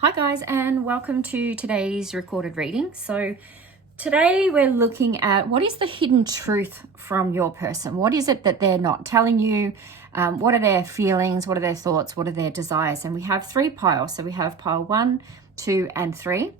Hi guys, and welcome to today's recorded reading. So today we're looking at what is the hidden truth from your person. What is it that they're not telling you? What are their feelings? What are their thoughts? What are their desires? And we have 3 piles. So we have pile 1, 2, and 3.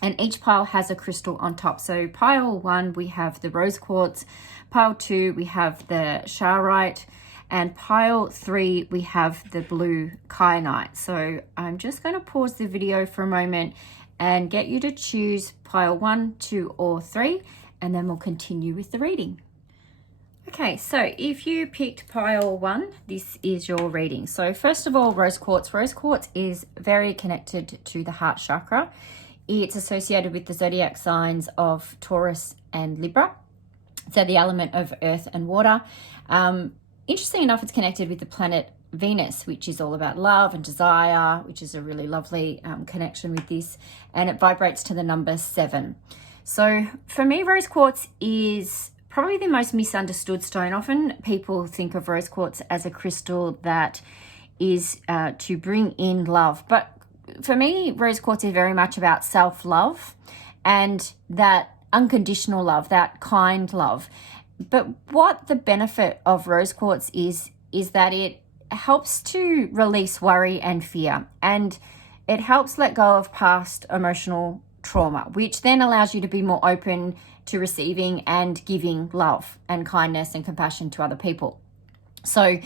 And each pile has a crystal on top. So pile 1, we have the rose quartz. Pile 2, we have the charoite. And pile 3, we have the blue kyanite. So I'm just going to pause the video for a moment and get you to choose pile 1, 2, or 3, and then we'll continue with the reading. Okay, so if you picked pile 1, this is your reading. So first of all, rose quartz. Rose quartz is very connected to the heart chakra. It's associated with the zodiac signs of Taurus and Libra. So the element of earth and water. Interesting enough, it's connected with the planet Venus, which is all about love and desire, which is a really lovely connection with this. And it vibrates to the number 7. So for me, rose quartz is probably the most misunderstood stone. Often people think of rose quartz as a crystal that is to bring in love. But for me, rose quartz is very much about self-love and that unconditional love, that kind love. But what the benefit of rose quartz is that it helps to release worry and fear, and it helps let go of past emotional trauma, which then allows you to be more open to receiving and giving love and kindness and compassion to other people. So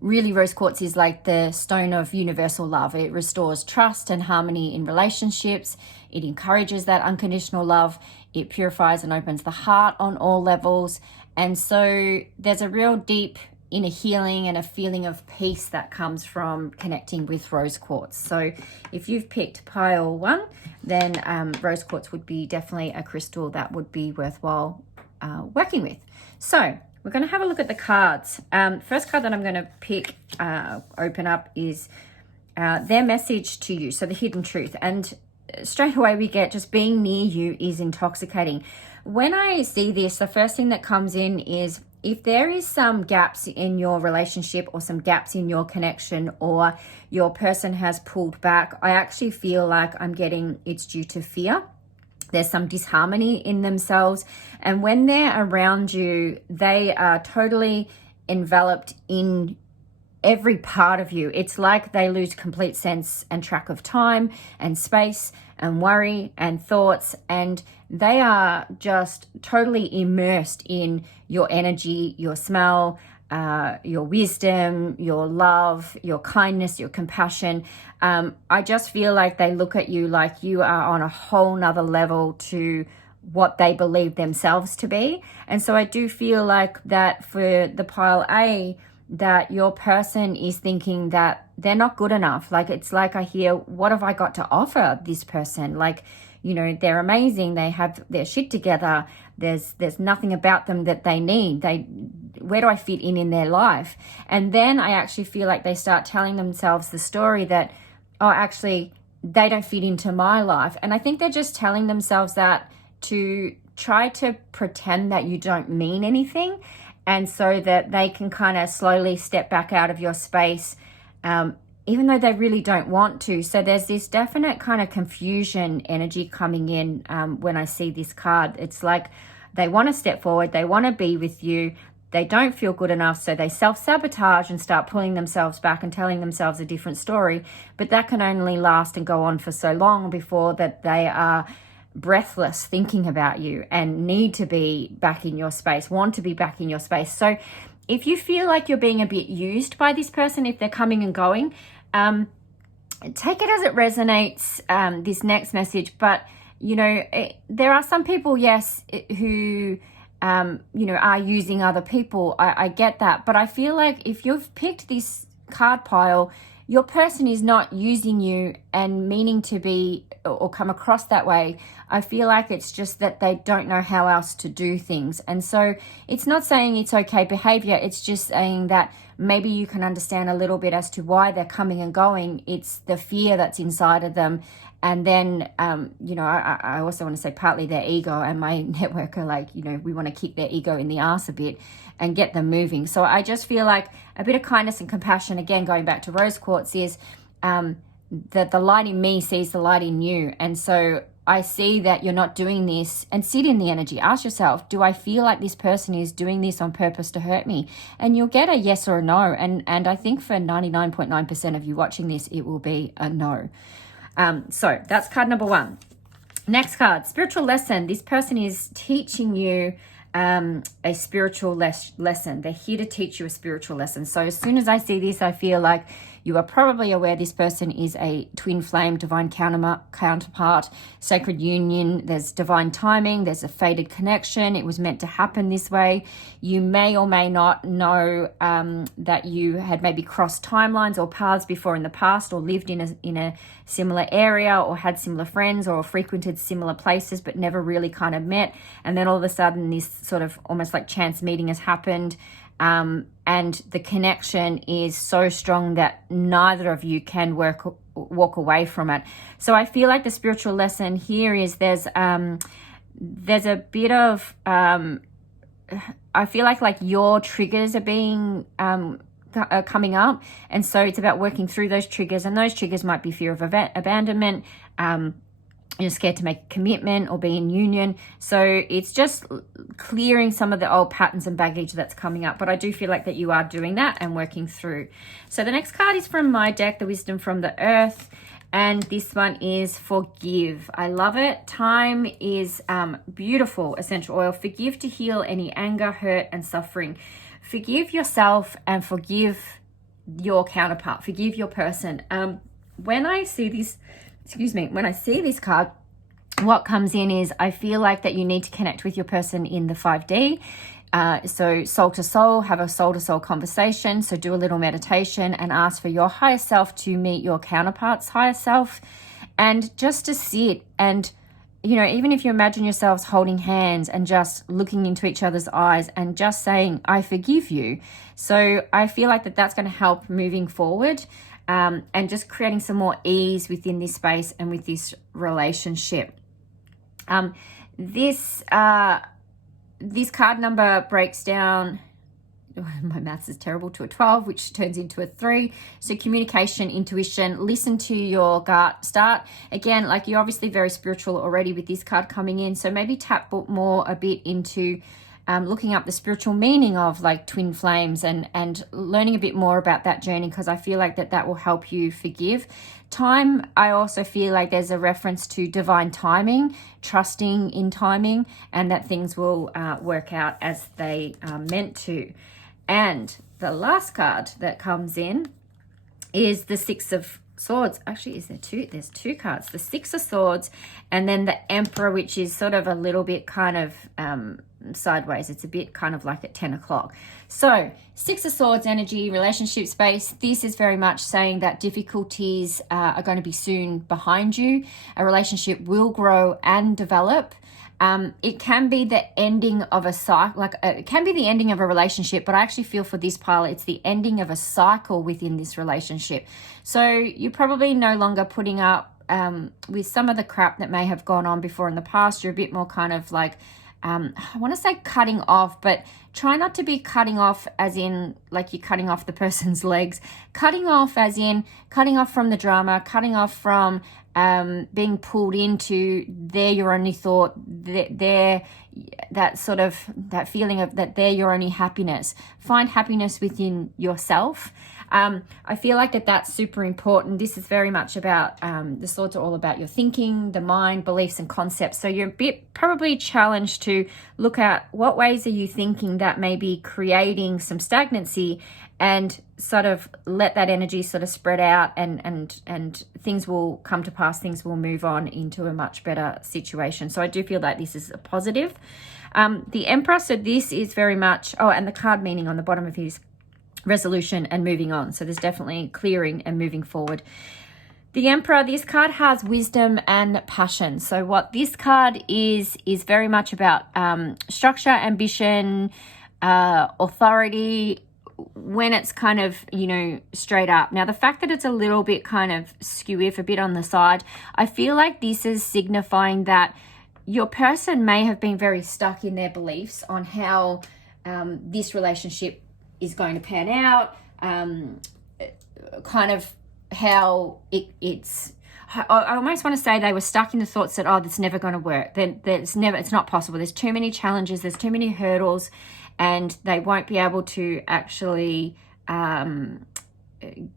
really, rose quartz is like the stone of universal love. It restores trust and harmony in relationships. It encourages that unconditional love. It purifies and opens the heart on all levels. And so there's a real deep inner healing and a feeling of peace that comes from connecting with rose quartz. So if you've picked pile 1, then rose quartz would be definitely a crystal that would be worthwhile working with. So we're going to have a look at the cards. First card that I'm going to pick, open up, is their message to you. So the hidden truth. And straight away we get just being near you is intoxicating. When I see this, the first thing that comes in is if there is some gaps in your relationship or some gaps in your connection or your person has pulled back, I actually feel like I'm getting it's due to fear. There's some disharmony in themselves. And when they're around you, they are totally enveloped in every part of you. It's like they lose complete sense and track of time and space and worry and thoughts, and they are just totally immersed in your energy, your smell, your wisdom, your love, your kindness, your compassion. I just feel like they look at you like you are on a whole nother level to what they believe themselves to be. And so I do feel like that for the pile A, that your person is thinking that they're not good enough. Like, it's like I hear, what have I got to offer this person? Like, you know, they're amazing. They have their shit together. There's nothing about them that they need. Where do I fit in their life? And then I actually feel like they start telling themselves the story that, oh, actually, they don't fit into my life. And I think they're just telling themselves that to try to pretend that you don't mean anything. And so that they can kind of slowly step back out of your space, even though they really don't want to. So there's this definite kind of confusion energy coming in when I see this card. It's like they want to step forward. They want to be with you. They don't feel good enough. So they self-sabotage and start pulling themselves back and telling themselves a different story. But that can only last and go on for so long before that they are breathless thinking about you and need to be back in your space, want to be back in your space. So if you feel like you're being a bit used by this person, if they're coming and going, take it as it resonates, this next message. But, you know, there are some people, yes, who, you know, are using other people. I get that. But I feel like if you've picked this card pile, your person is not using you and meaning to be or come across that way. I feel like it's just that they don't know how else to do things. And so it's not saying it's okay behavior. It's just saying that maybe you can understand a little bit as to why they're coming and going. It's the fear that's inside of them. And then, you know, I also want to say partly their ego, and my network are like, you know, we want to kick their ego in the ass a bit and get them moving. So I just feel like a bit of kindness and compassion, again, going back to rose quartz, is that the light in me sees the light in you. And so I see that you're not doing this, and sit in the energy. Ask yourself, do I feel like this person is doing this on purpose to hurt me? And you'll get a yes or a no. And I think for 99.9% of you watching this, it will be a no. So that's card number 1. Next card, spiritual lesson. This person is teaching you a spiritual lesson. They're here to teach you a spiritual lesson. So as soon as I see this, I feel like you are probably aware this person is a twin flame, divine counterpart, sacred union. There's divine timing. There's a fated connection. It was meant to happen this way. You may or may not know that you had maybe crossed timelines or paths before in the past, or lived in a similar area, or had similar friends, or frequented similar places, but never really kind of met. And then all of a sudden, this sort of almost like chance meeting has happened. And the connection is so strong that neither of you can walk away from it. So I feel like the spiritual lesson here is there's a bit of I feel like your triggers are being coming up, and so it's about working through those triggers. And those triggers might be fear of abandonment. You're scared to make a commitment or be in union. So it's just clearing some of the old patterns and baggage that's coming up. But I do feel like that you are doing that and working through. So the next card is from my deck, the Wisdom from the Earth. And this one is forgive. I love it. Thyme is beautiful essential oil. Forgive to heal any anger, hurt, and suffering. Forgive yourself and forgive your counterpart. Forgive your person. When I see this, when I see this card, what comes in is I feel like that you need to connect with your person in the 5D. So soul to soul, have a soul to soul conversation. So do a little meditation and ask for your higher self to meet your counterpart's higher self, and just to sit and, you know, even if you imagine yourselves holding hands and just looking into each other's eyes and just saying, I forgive you. So I feel like that's going to help moving forward. And just creating some more ease within this space and with this relationship. This card number breaks down, my maths is terrible, to a 12, which turns into a 3. So communication, intuition, listen to your gut. Start, again, like you're obviously very spiritual already with this card coming in. So maybe tap more a bit into looking up the spiritual meaning of like twin flames and learning a bit more about that journey, because I feel like that will help you forgive. Time, I also feel like there's a reference to divine timing, trusting in timing, and that things will work out as they are meant to. And the last card that comes in is the Six of Swords. Actually, is there two? There's 2 cards. The Six of Swords, and then the Emperor, which is sort of a little bit kind of sideways. It's a bit kind of like at 10 o'clock. So 6 of Swords energy, relationship space. This is very much saying that difficulties are going to be soon behind you. A relationship will grow and develop. It can be the ending of a cycle, it can be the ending of a relationship, but I actually feel for this pile, it's the ending of a cycle within this relationship. So you're probably no longer putting up with some of the crap that may have gone on before in the past. You're a bit more kind of like, I want to say cutting off, but try not to be cutting off as in like you're cutting off the person's legs. Cutting off as in cutting off from the drama, cutting off from being pulled into your only thought, that sort of that feeling of that they're your only happiness. Find happiness within yourself. I feel like that's super important. This is very much about the swords are all about your thinking, the mind, beliefs, and concepts. So you're a bit probably challenged to look at what ways are you thinking that may be creating some stagnancy, and sort of let that energy sort of spread out, and things will come to pass. Things will move on into a much better situation. So I do feel like this is a positive. The Emperor, so this is very much, and the card meaning on the bottom of his resolution and moving on. So there's definitely clearing and moving forward. The Emperor, this card has wisdom and passion. So what this card is very much about structure, ambition, authority, when it's kind of, straight up. Now, the fact that it's a little bit kind of skew-iff, a bit on the side, I feel like this is signifying that your person may have been very stuck in their beliefs on how this relationship is going to pan out, kind of how it's, I almost want to say they were stuck in the thoughts that, oh, that's never going to work. It's not possible. There's too many challenges. There's too many hurdles, and they won't be able to actually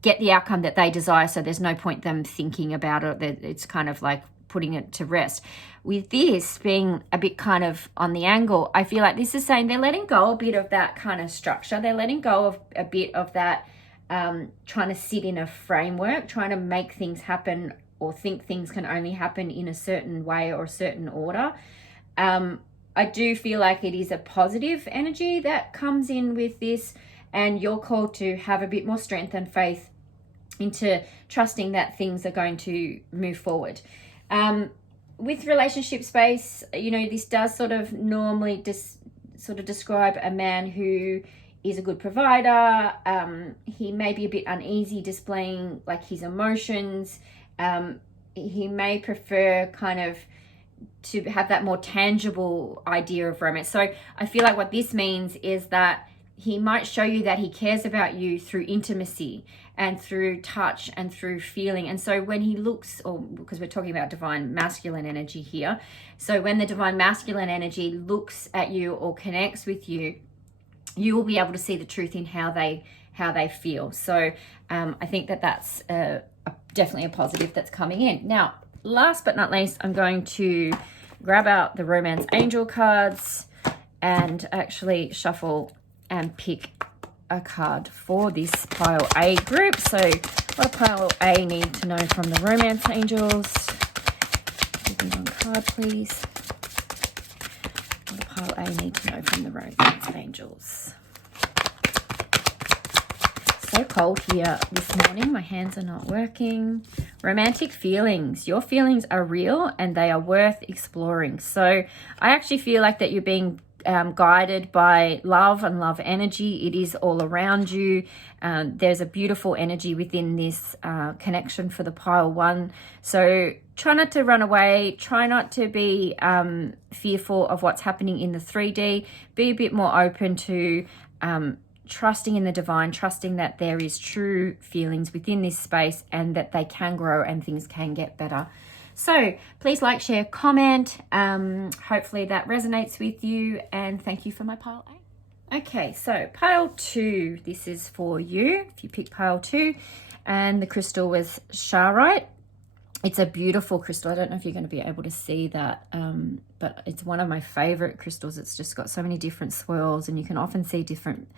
get the outcome that they desire. So there's no point them thinking about it. It's kind of like putting it to rest. With this being a bit kind of on the angle, I feel like this is saying they're letting go a bit of that kind of structure. They're letting go of a bit of that trying to sit in a framework, trying to make things happen or think things can only happen in a certain way or a certain order. I do feel like it is a positive energy that comes in with this, and you're called to have a bit more strength and faith into trusting that things are going to move forward. With relationship space, this does sort of normally sort of describe a man who is a good provider. He may be a bit uneasy displaying like his emotions. He may prefer kind of to have that more tangible idea of romance. So I feel like what this means is that he might show you that he cares about you through intimacy and through touch and through feeling. And so when he looks, or because we're talking about divine masculine energy here, so when the divine masculine energy looks at you or connects with you, you will be able to see the truth in how they feel. So I think that that's definitely a positive that's coming in. Now, last but not least, I'm going to grab out the romance angel cards and actually shuffle and pick a card for this pile A group. So what do pile A need to know from the romance angels? Give me one card, please. What do pile A need to know from the romance angels? So cold here this morning. My hands are not working. Romantic feelings. Your feelings are real and they are worth exploring. So I actually feel like that you're being guided by love and love energy. It is all around you. There's a beautiful energy within this connection for the pile one. So try not to run away. Try not to be fearful of what's happening in the 3D. Be a bit more open to trusting in the divine, trusting that there is true feelings within this space and that they can grow and things can get better. So please like, share, comment. Hopefully that resonates with you, and thank you for my pile A. Okay, so pile 2, this is for you if you pick pile 2, and the crystal was Charoite. It's a beautiful crystal. I don't know if you're going to be able to see that, but it's one of my favorite crystals. It's just got so many different swirls, and you can often see different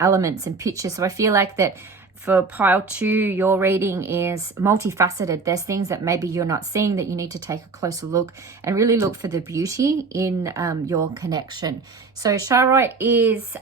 elements and pictures. So I feel like that for pile 2, your reading is multifaceted. There's things that maybe you're not seeing that you need to take a closer look and really look for the beauty in your connection. So Charoite is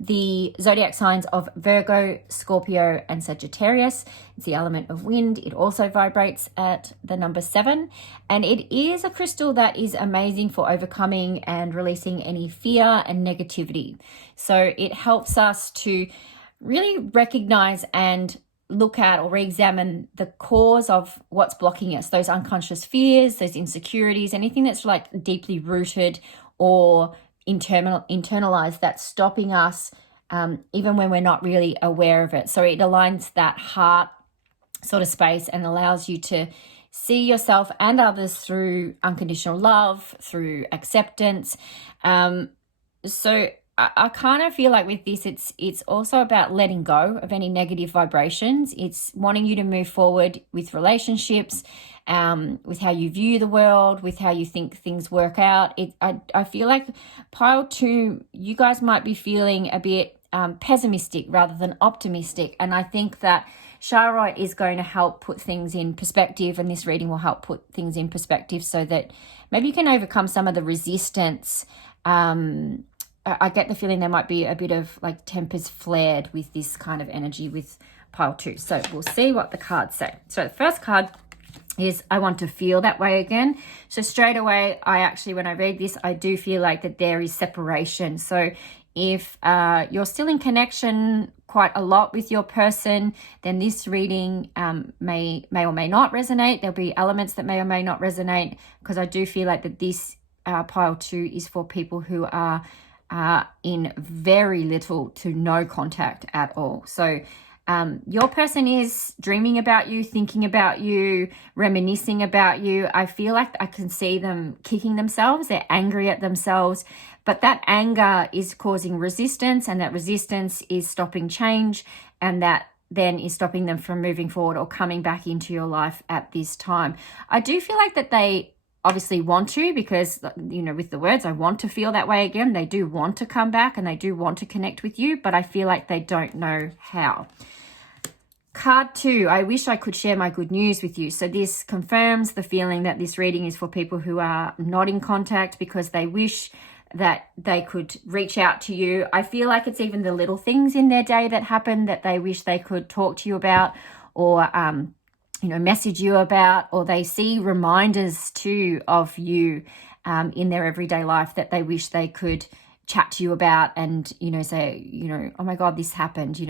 the zodiac signs of Virgo, Scorpio, and Sagittarius. It's the element of wind. It also vibrates at the number 7. And it is a crystal that is amazing for overcoming and releasing any fear and negativity. So it helps us to really recognize and look at or re-examine the cause of what's blocking us, those unconscious fears, those insecurities, anything that's like deeply rooted or internalized that's stopping us even when we're not really aware of it. So it aligns that heart sort of space and allows you to see yourself and others through unconditional love, through acceptance. So I kind of feel like with this, it's also about letting go of any negative vibrations. It's wanting you to move forward with relationships, with how you view the world, with how you think things work out. I feel like pile 2, you guys might be feeling a bit pessimistic rather than optimistic. And I think that Charoite is going to help put things in perspective, and this reading will help put things in perspective so that maybe you can overcome some of the resistance. I get the feeling there might be a bit of like tempers flared with this kind of energy with pile 2. So we'll see what the cards say. So the first card is I want to feel that way again. So straight away, when I read this, I do feel like that there is separation. So if you're still in connection quite a lot with your person, then this reading may or may not resonate. There'll be elements that may or may not resonate, because I do feel like that this pile 2 is for people who are in very little to no contact at all. So Your person is dreaming about you, thinking about you, reminiscing about you. I feel like I can see them kicking themselves. They're angry at themselves, but that anger is causing resistance, and that resistance is stopping change, and that then is stopping them from moving forward or coming back into your life at this time. I do feel like that they obviously want to, because, you know, with the words, I want to feel that way again. They do want to come back and they do want to connect with you, but I feel like they don't know how. Card 2, I wish I could share my good news with you. So this confirms the feeling that this reading is for people who are not in contact because they wish that they could reach out to you. I feel like it's even the little things in their day that happen that they wish they could talk to you about, or message you about, or they see reminders too of you in their everyday life that they wish they could chat to you about, and say, oh my God, this happened,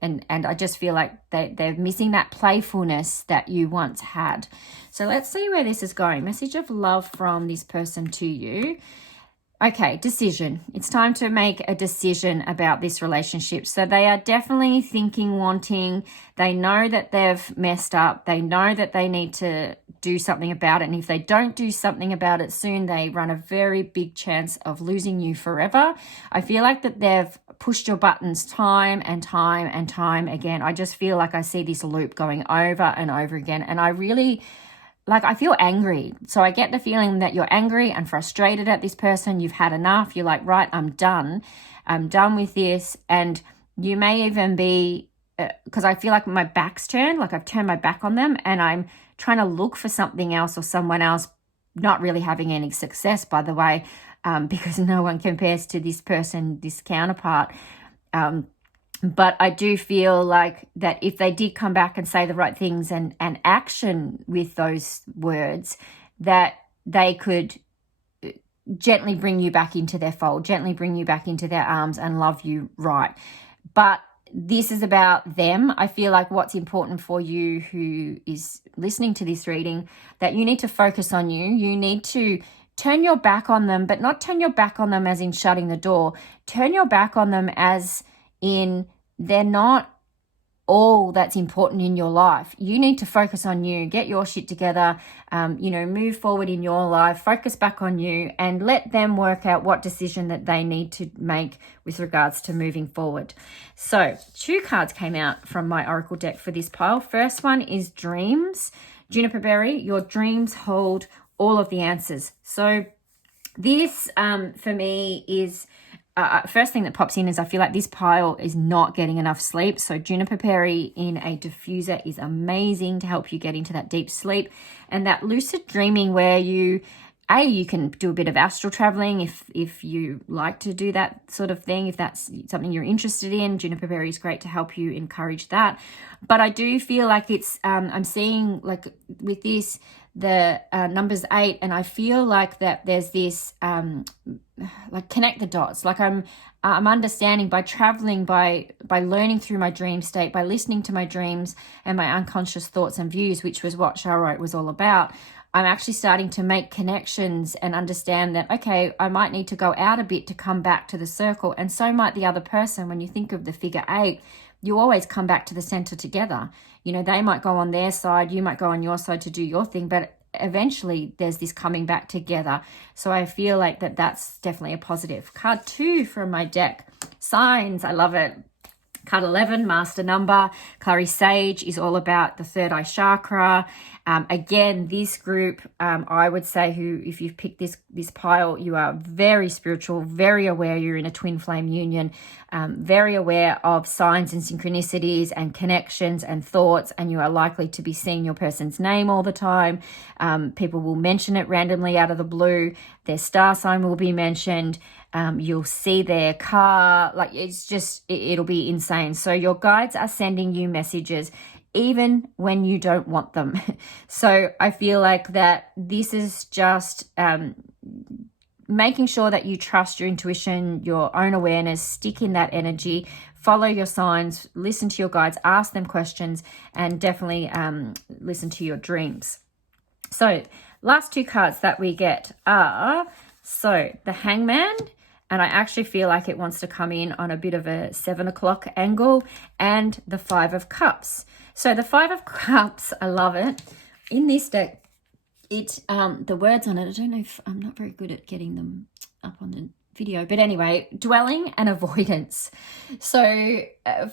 and I just feel like they're missing that playfulness that you once had. So let's see where this is going. Message of love from this person to you. Okay, decision. It's time to make a decision about this relationship. So they are definitely thinking, wanting. They know that they've messed up. They know that they need to do something about it. And if they don't do something about it soon, they run a very big chance of losing you forever. I feel like that they've pushed your buttons time and time and time again. I just feel like I see this loop going over and over again. And I really... I feel angry. So I get the feeling that you're angry and frustrated at this person. You've had enough. You're like, right, I'm done. I'm done with this. And you may even be, because I feel like my back's turned, like I've turned my back on them, and I'm trying to look for something else or someone else, not really having any success, by the way, because no one compares to this person, this counterpart. But I do feel like that if they did come back and say the right things and action with those words, that they could gently bring you back into their fold, gently bring you back into their arms and love you right. But this is about them. I feel like what's important for you who is listening to this reading, that you need to focus on you. You need to turn your back on them, but not turn your back on them as in shutting the door. Turn your back on them as in they're not all that's important in your life. You need to focus on you, get your shit together, move forward in your life, focus back on you, and let them work out what decision that they need to make with regards to moving forward. So 2 cards came out from my Oracle deck for this pile. First one is Dreams. Juniper Berry, your dreams hold all of the answers. So this for me is... first thing that pops in is I feel like this pile is not getting enough sleep. So juniper berry in a diffuser is amazing to help you get into that deep sleep and that lucid dreaming where you can do a bit of astral traveling if you like to do that sort of thing. If that's something you're interested in, juniper berry is great to help you encourage that. But I do feel like it's I'm seeing like with this the numbers 8, and I feel like that there's this like connect the dots. Like I'm understanding by traveling, by learning through my dream state, by listening to my dreams and my unconscious thoughts and views, which was what Charlotte was all about. I'm actually starting to make connections and understand that, okay, I might need to go out a bit to come back to the circle. And so might the other person. When you think of the figure 8, you always come back to the center together. They might go on their side, you might go on your side to do your thing, but eventually there's this coming back together. So I feel like that's definitely a positive. Card 2 from my deck, Signs. I love it. Card 11, Master Number. Clary Sage is all about the third eye chakra. Again, this group, I would say, who, if you've picked this pile, you are very spiritual, very aware you're in a twin flame union, very aware of signs and synchronicities and connections and thoughts, and you are likely to be seeing your person's name all the time. People will mention it randomly out of the blue. Their star sign will be mentioned. You'll see their car. Like, it's just, it'll be insane. So your guides are sending you messages even when you don't want them. So I feel like that this is just making sure that you trust your intuition, your own awareness, stick in that energy, follow your signs, listen to your guides, ask them questions, and definitely listen to your dreams. So last 2 cards that we get are, so the Hangman And I actually feel like it wants to come in on a bit of a 7 o'clock angle, and the 5 of Cups. So the 5 of Cups, I love it. In this deck, the words on it, I don't know if I'm not very good at getting them up on the video, but anyway, dwelling and avoidance. So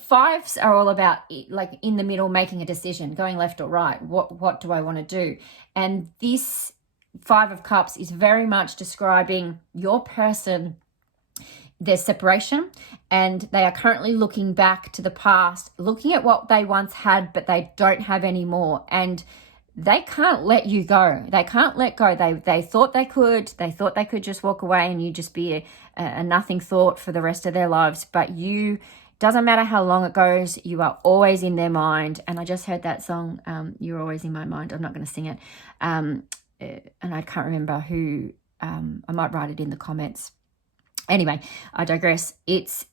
fives are all about like in the middle, making a decision, going left or right. What do I want to do? And this 5 of Cups is very much describing your person. There's separation, and they are currently looking back to the past, looking at what they once had, but they don't have anymore. And they can't let you go. They can't let go. They thought they could. They thought they could just walk away and you just be a nothing thought for the rest of their lives. But you, doesn't matter how long it goes, you are always in their mind. And I just heard that song, You're Always in My Mind. I'm not going to sing it. And I can't remember who. I might write it in the comments. Anyway, I digress. It's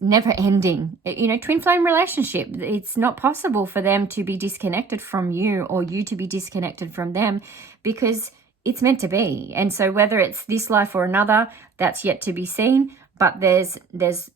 never ending. Twin flame relationship. It's not possible for them to be disconnected from you or you to be disconnected from them, because it's meant to be. And so whether it's this life or another, that's yet to be seen. But there's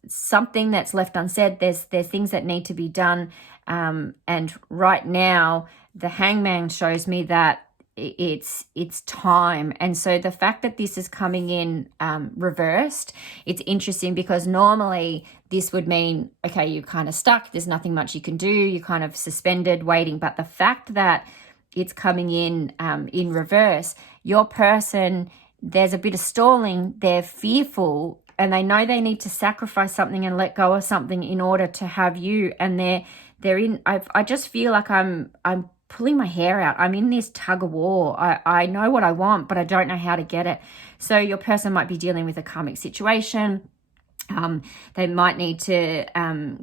something that's left unsaid. There's things that need to be done. And right now, the Hangman shows me that it's time. And so the fact that this is coming in reversed, it's interesting, because normally this would mean, okay, you're kind of stuck, there's nothing much you can do, you're kind of suspended, waiting. But the fact that it's coming in reverse, your person, there's a bit of stalling, they're fearful, and they know they need to sacrifice something and let go of something in order to have you. And they're in, I just feel like I'm pulling my hair out. I'm in this tug of war. I know what I want, but I don't know how to get it. So your person might be dealing with a karmic situation. They might need to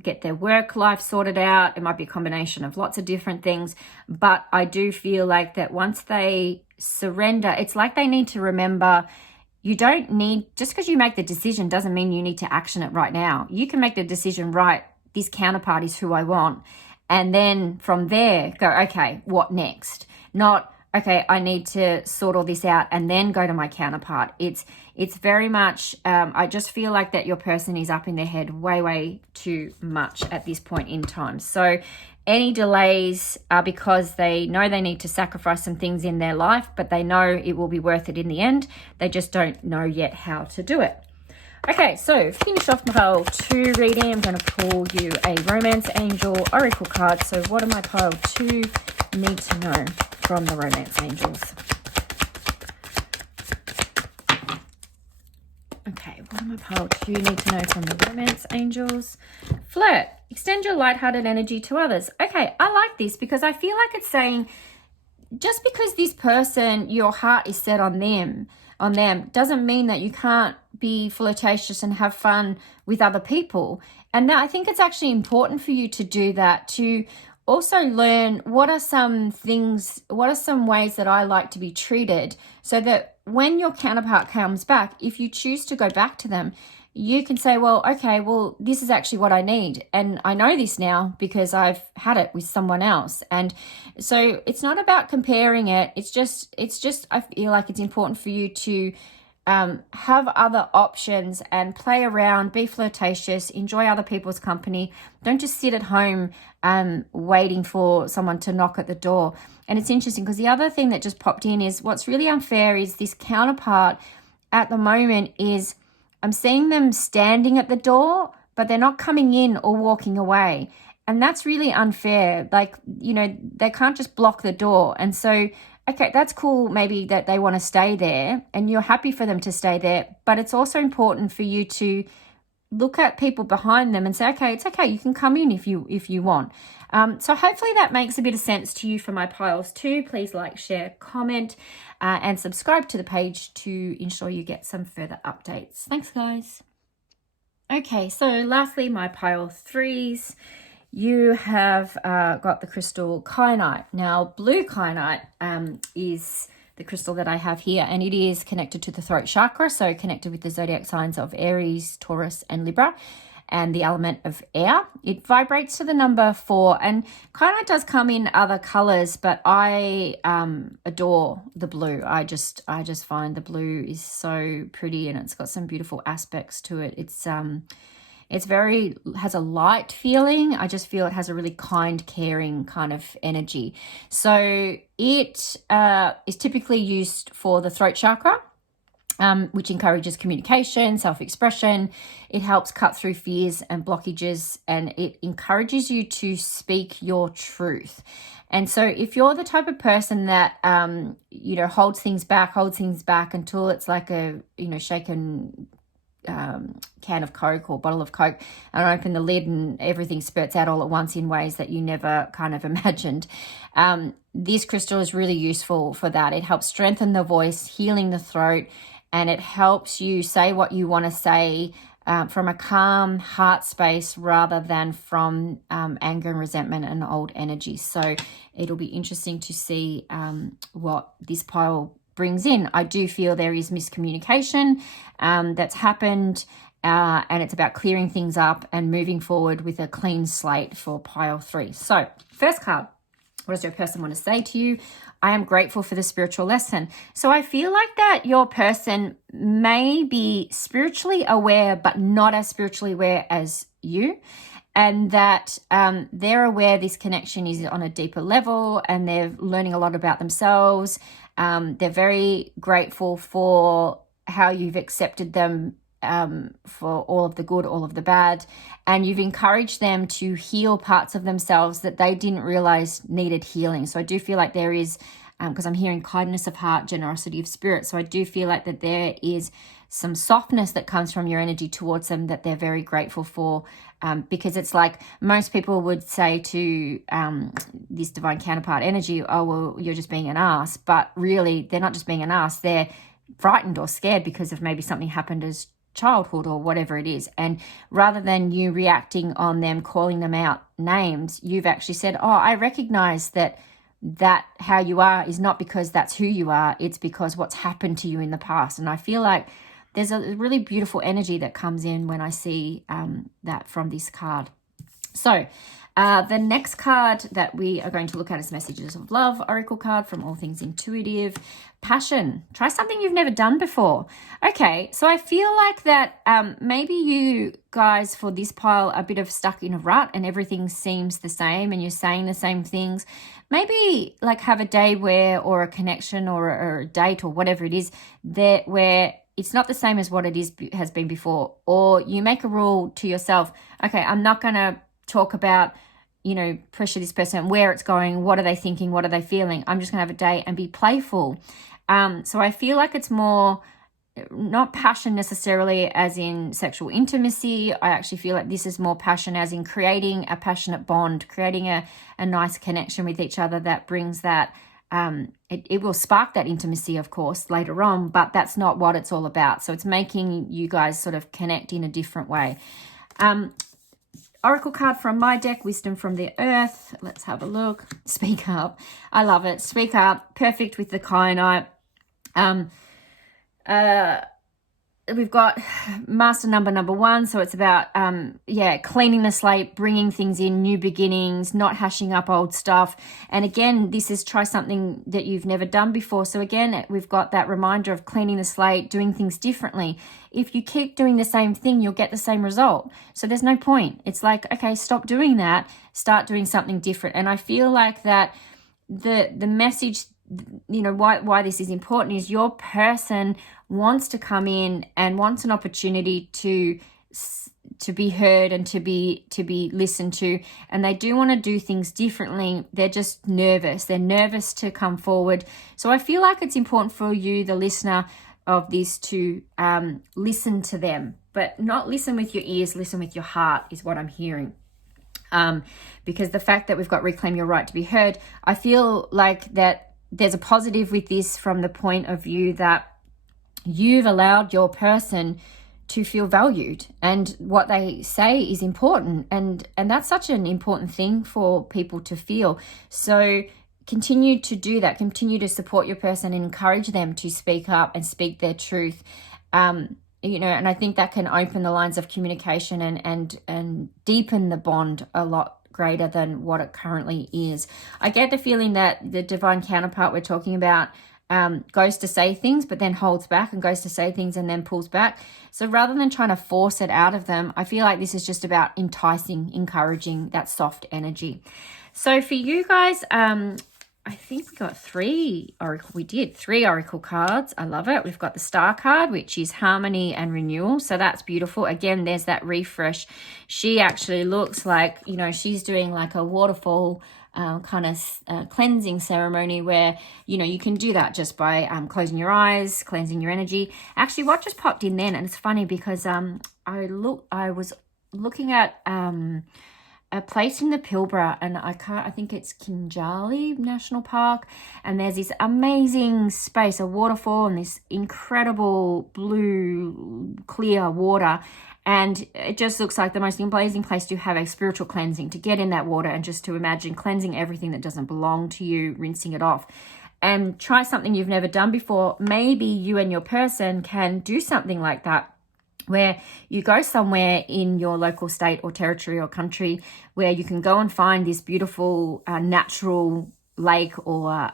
get their work life sorted out. It might be a combination of lots of different things. But I do feel like that once they surrender, it's like they need to remember, you don't need, just because you make the decision doesn't mean you need to action it right now. You can make the decision, right, this counterpart is who I want. And then from there, go, okay, what next? Not, okay, I need to sort all this out and then go to my counterpart. It's very much, I just feel like that your person is up in their head way too much at this point in time. So any delays are because they know they need to sacrifice some things in their life, but they know it will be worth it in the end. They just don't know yet how to do it. Okay, so finish off my pile 2 reading. I'm going to pull you a Romance Angel Oracle card. So what do my pile 2 need to know from the Romance Angels? Okay, what do my pile 2 need to know from the Romance Angels? Flirt. Extend your lighthearted energy to others. Okay, I like this because I feel like it's saying, just because this person, your heart is set on them, doesn't mean that you can't be flirtatious and have fun with other people. And that, I think it's actually important for you to do that, to also learn what are some ways that I like to be treated, so that when your counterpart comes back, if you choose to go back to them, you can say, well, okay, well, this is actually what I need. And I know this now because I've had it with someone else. And so it's not about comparing it. It's just, I feel like it's important for you to have other options and play around, be flirtatious, enjoy other people's company. Don't just sit at home waiting for someone to knock at the door. And it's interesting because the other thing that just popped in is, what's really unfair is this counterpart at the moment is, I'm seeing them standing at the door, but they're not coming in or walking away. And that's really unfair. Like, they can't just block the door. And so, okay, that's cool, maybe that they want to stay there and you're happy for them to stay there. But it's also important for you to look at people behind them and say, okay, it's okay, you can come in if you want. So hopefully that makes a bit of sense to you for my piles too. Please like, share, comment, and subscribe to the page to ensure you get some further updates. Thanks, guys. Okay, so lastly, my pile 3s. You have got the crystal kyanite. Now, blue kyanite is the crystal that I have here, and it is connected to the throat chakra, so connected with the zodiac signs of Aries, Taurus, and Libra. and the element of air. It vibrates to the number 4 and kind of does come in other colors, but I adore the blue. I just find the blue is so pretty, and it's got some beautiful aspects to it. It's very, has a light feeling. I just feel it has a really kind, caring kind of energy. So it is typically used for the throat chakra, which encourages communication, self-expression. It helps cut through fears and blockages, and it encourages you to speak your truth. And so if you're the type of person that, holds things back until it's like a, shaken can of Coke or bottle of Coke, and open the lid and everything spurts out all at once in ways that you never kind of imagined. This crystal is really useful for that. It helps strengthen the voice, healing the throat, and it helps you say what you want to say from a calm heart space rather than from anger and resentment and old energy. So it'll be interesting to see what this pile brings in. I do feel there is miscommunication that's happened, and it's about clearing things up and moving forward with a clean slate for pile 3. So first card, what does your person want to say to you? I am grateful for the spiritual lesson. So I feel like that your person may be spiritually aware, but not as spiritually aware as you. And that they're aware this connection is on a deeper level, and they're learning a lot about themselves. They're very grateful for how you've accepted them, for all of the good, all of the bad, and you've encouraged them to heal parts of themselves that they didn't realize needed healing. So I do feel like there is, because I'm hearing kindness of heart, generosity of spirit. So I do feel like that there is some softness that comes from your energy towards them that they're very grateful for, because it's like most people would say to this divine counterpart energy, oh, well, you're just being an ass. But really, they're not just being an ass. They're frightened or scared because of maybe something happened as childhood or whatever it is. And rather than you reacting on them, calling them out names, you've actually said, oh, I recognize that how you are is not because that's who you are. It's because what's happened to you in the past. And I feel like there's a really beautiful energy that comes in when I see that from this card. So the next card that we are going to look at is Messages of Love Oracle card from All Things Intuitive. Passion. Try something you've never done before. Okay, so I feel like that maybe you guys for this pile are a bit of stuck in a rut and everything seems the same and you're saying the same things. Maybe like have a day where, or a connection or a date or whatever it is, that where it's not the same as what has been before. Or you make a rule to yourself, okay, I'm not going to talk about, pressure this person, where it's going, what are they thinking, what are they feeling. I'm just going to have a day and be playful. So I feel like it's more not passion necessarily as in sexual intimacy. I actually feel like this is more passion as in creating a passionate bond, creating a nice connection with each other that brings that. It will spark that intimacy, of course, later on, but that's not what it's all about. So it's making you guys sort of connect in a different way. Oracle card from my deck, Wisdom from the Earth. Let's have a look. Speak up. I love it. Speak up. Perfect with the kyanite. We've got master number 1. So it's about, cleaning the slate, bringing things in, new beginnings, not hashing up old stuff. And again, this is try something that you've never done before. So again, we've got that reminder of cleaning the slate, doing things differently. If you keep doing the same thing, you'll get the same result. So there's no point. It's like, okay, stop doing that, start doing something different. And I feel like that the message, why this is important is your person wants to come in and wants an opportunity to be heard and to be listened to, and they do want to do things differently. They're just nervous. They're nervous to come forward. So I feel like it's important for you, the listener of this, to listen to them, but not listen with your ears, listen with your heart is what I'm hearing. Because the fact that we've got reclaim your right to be heard, I feel like that there's a positive with this from the point of view that you've allowed your person to feel valued and what they say is important. And that's such an important thing for people to feel. So continue to do that. Continue to support your person and encourage them to speak up and speak their truth. you know, and I think that can open the lines of communication and deepen the bond a lot greater than what it currently is. I get the feeling that the divine counterpart we're talking about goes to say things but then holds back, and goes to say things and then pulls back. So rather than trying to force it out of them, I feel like this is just about enticing, encouraging that soft energy. So for you guys, I think we got three oracle cards. I love it. We've got the star card, which is harmony and renewal. So that's beautiful. Again, there's that refresh. She actually looks like, you know, she's doing like a waterfall kind of cleansing ceremony where, you know, you can do that just by closing your eyes, cleansing your energy. Actually, what just popped in then, and it's funny because I was looking at a place in the Pilbara, and I think it's Kinjali National Park, and there's this amazing space, a waterfall, and this incredible blue clear water, and it just looks like the most amazing place to have a spiritual cleansing, to get in that water and just to imagine cleansing everything that doesn't belong to you, rinsing it off. And try something you've never done before. Maybe you and your person can do something like that, where you go somewhere in your local state or territory or country where you can go and find this beautiful natural lake or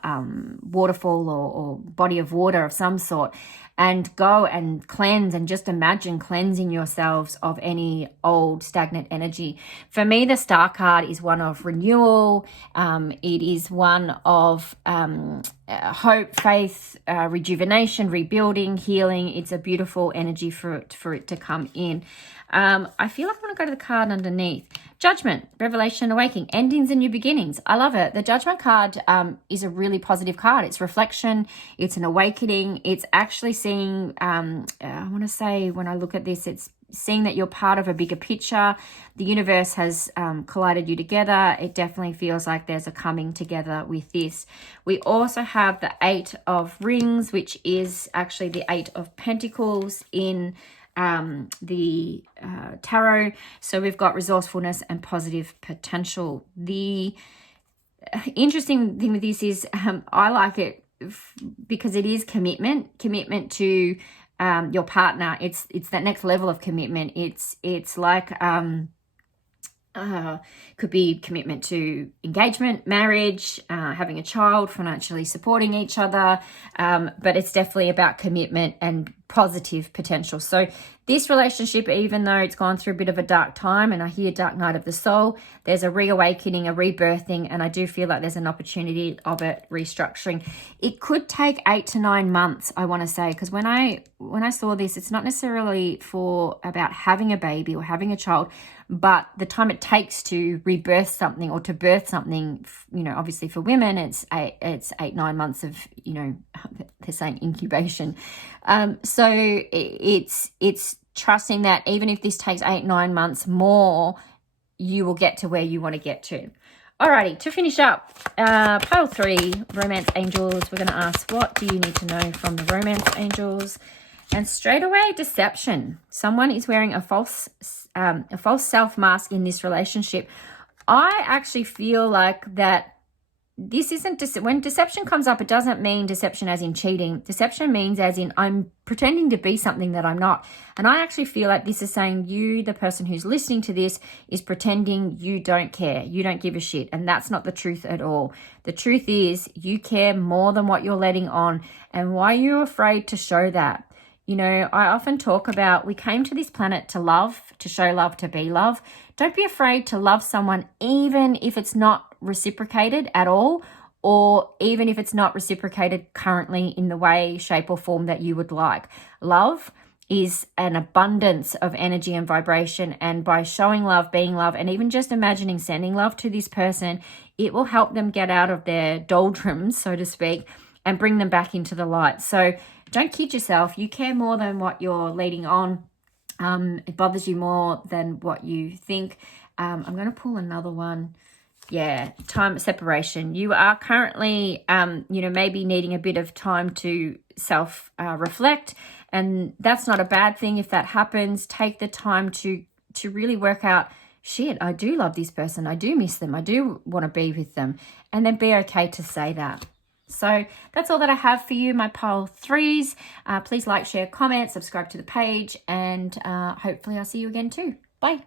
waterfall or body of water of some sort, and go and cleanse, and just imagine cleansing yourselves of any old stagnant energy. For me, the star card is one of renewal. It is one of hope, faith, rejuvenation, rebuilding, healing. It's a beautiful energy for it to come in. I feel like I want to go to the card underneath. Judgment, revelation, awakening, endings and new beginnings. I love it. The Judgment card is a really positive card. It's reflection. It's an awakening. It's actually seeing, I want to say when I look at this, it's seeing that you're part of a bigger picture. The universe has collided you together. It definitely feels like there's a coming together with this. We also have the 8 of Rings, which is actually the 8 of Pentacles in the tarot. So we've got resourcefulness and positive potential. The interesting thing with this is I like it because it is commitment to your partner. It's that next level of commitment. It's like could be commitment to engagement, marriage, having a child, financially supporting each other, but it's definitely about commitment and positive potential. So this relationship, even though it's gone through a bit of a dark time, and I hear dark night of the soul, there's a reawakening, a rebirthing, and I do feel like there's an opportunity of it restructuring. It could take 8 to 9 months, I want to say, because when I saw this, it's not necessarily for about having a baby or having a child, but the time it takes to rebirth something or to birth something. You know, obviously for women, it's 8-9 months of, you know, they're saying incubation. So it's trusting that even if this takes 8-9 months more, you will get to where you want to get to. Alrighty, to finish up, pile 3, romance angels. We're going to ask, what do you need to know from the romance angels? And straight away, deception. Someone is wearing a false self mask in this relationship. I actually feel like that this isn't, when deception comes up, it doesn't mean deception as in cheating. Deception means as in I'm pretending to be something that I'm not. And I actually feel like this is saying you, the person who's listening to this, is pretending you don't care. You don't give a shit. And that's not the truth at all. The truth is you care more than what you're letting on. And why are you afraid to show that? You know, I often talk about we came to this planet to love, to show love, to be love. Don't be afraid to love someone, even if it's not reciprocated at all, or even if it's not reciprocated currently in the way, shape, or form that you would like. Love is an abundance of energy and vibration, and by showing love, being love, and even just imagining sending love to this person, it will help them get out of their doldrums, so to speak, and bring them back into the light. So don't kid yourself. You care more than what you're leading on. It bothers you more than what you think. I'm going to pull another one. Yeah, time separation. You are currently, maybe needing a bit of time to self-reflect, and that's not a bad thing if that happens. Take the time to really work out, shit, I do love this person. I do miss them. I do want to be with them. And then be okay to say that. So that's all that I have for you, my pile threes. Please like, share, comment, subscribe to the page, and hopefully I'll see you again too. Bye.